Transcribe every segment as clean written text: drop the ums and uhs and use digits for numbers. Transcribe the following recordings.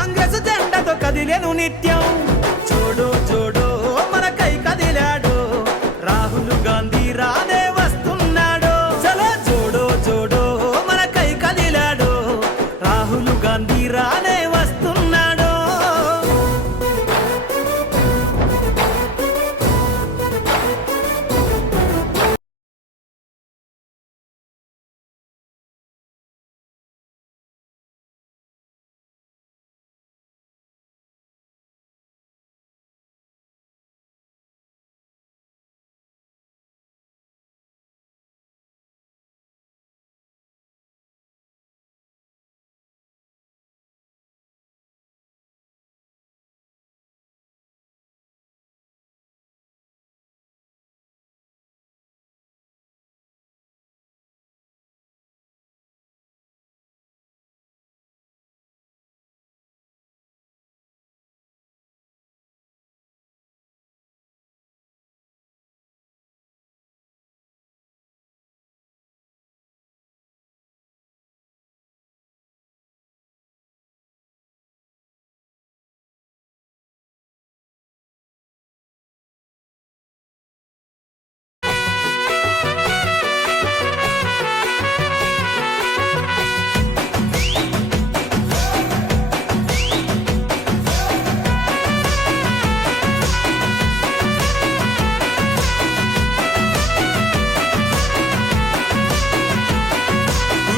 కాంగ్రెస్ జెండాతో కదిలేను నిత్యం చూడు చూడు మనకై కదిలాడు రాహుల్ గాంధీ రానే వస్తున్నాడు చలో చూడు చూడు మనకై కదిలాడు రాహుల్ గాంధీ రానే వస్తున్నాడు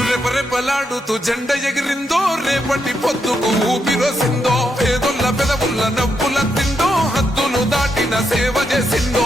రెపరెపలాడుతూ జెండ ఎగిరిందో రేపటి పొద్దుకు ఊపిరోసిందో పేదొల్ల పెదవుల్ల నవ్వుల తిందో హద్దులు దాటిన సేవ చేసిందో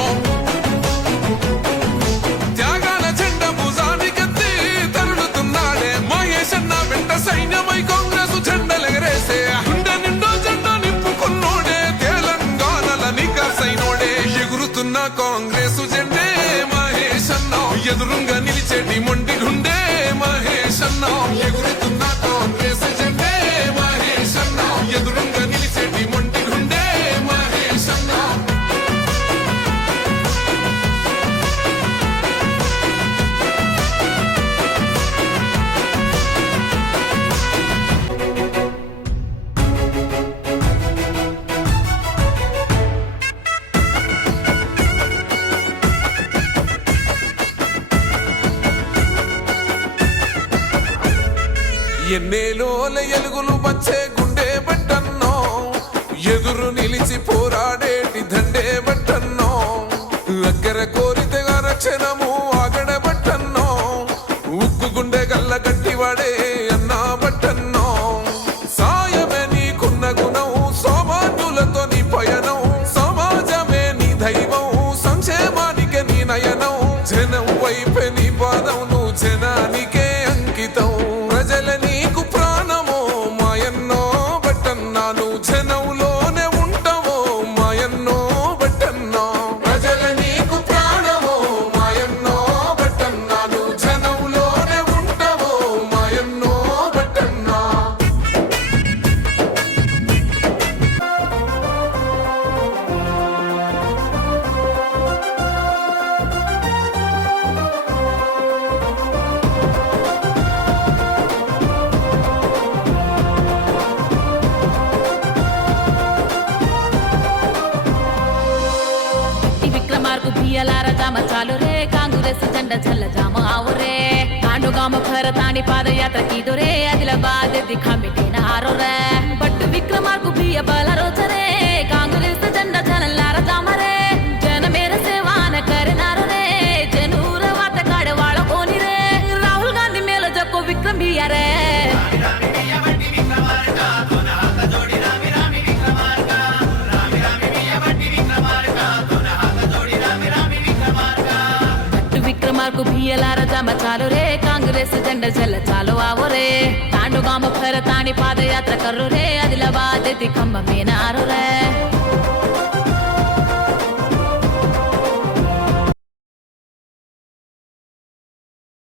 త్యాగాల జెండ భుజానికెత్తి తరులుతున్నాడే మహేశన్న వెంట సైన్యమై కాంగ్రెస్ జెండలెగరేసే గుండె నిండో జెండా నింపుకున్నోడే తెలంగాణల నికాసైనోడే ఎగురుతున్న కాంగ్రెస్ జెండే మహేశన్న ఎదురుంగా నిలిచేటి మొండి గుండె మహేశన్న ఎగురుతున్న కాంగ్రెస్ జెండే మహేశన్న ఎదురుంగా నిలిచేటి మొండి గుండె మహేశన్న ఎన్నేలోల ఎలుగులు వచ్చే గుండె బట్టన్నో ఎదురు నిలిచి పోరాడేటి దండే బట్టన్నో అగ్గర కోరితగా రక్షణము ఆగడ బట్టన్నో ఉక్కు గుండె గల్ల గట్టివాడే అన్నా బట్టన్నో సాయమే నీకున్న గుణం సామాన్యులతో నీ పయనం సమాజమే నీ దైవం సంక్షేమానికే నీ నయనం జనం వైపే నీ పాదం నువ్వు జనానికే అంకితం ప్రజల నీకు ప్రాణమో మాయన్నో బట్టన్నా నువ్వు జనంలోనే ఉంటావో మాయన్నో బట్టన్నా ప్రజల నీకు ప్రాణమో మాయన్నో బట్టన్నా నువ్వు జనంలోనే ఉంటావో మాయన్నో బట్టన్నా విక్రమార్కు బియ్యలార జామ చాలు రే కాంగ్రెస్ జెండ చల్ల జామ ఆవురే కాండుగామ భరతాని పాదయాత్ర కీదురే ఆదిలాబాద్ దిఖామిటిన ఆరో రే బట్టు విక్రమార్కు బియ్య బల రోజరే కాంగ్రెస్ జెండ చల్లార జామ రే జన మేర సేవాన కరనారు రే జనూర వాత కాడ వాళ్ళ కోని రే రాహుల్ గాంధీ మేల జక్కో విక్రమ్ బియ్య రే విక్రమార్కు బియ్యలార జామ చాలు రే కాంగ్రెస్ జెండ చల్ల చాలు ఆవరే కాండుగామ భరతాని పాదయాత్ర కర్రు రే ఆదిలాబాద్ దిఖంబ మీనారు రే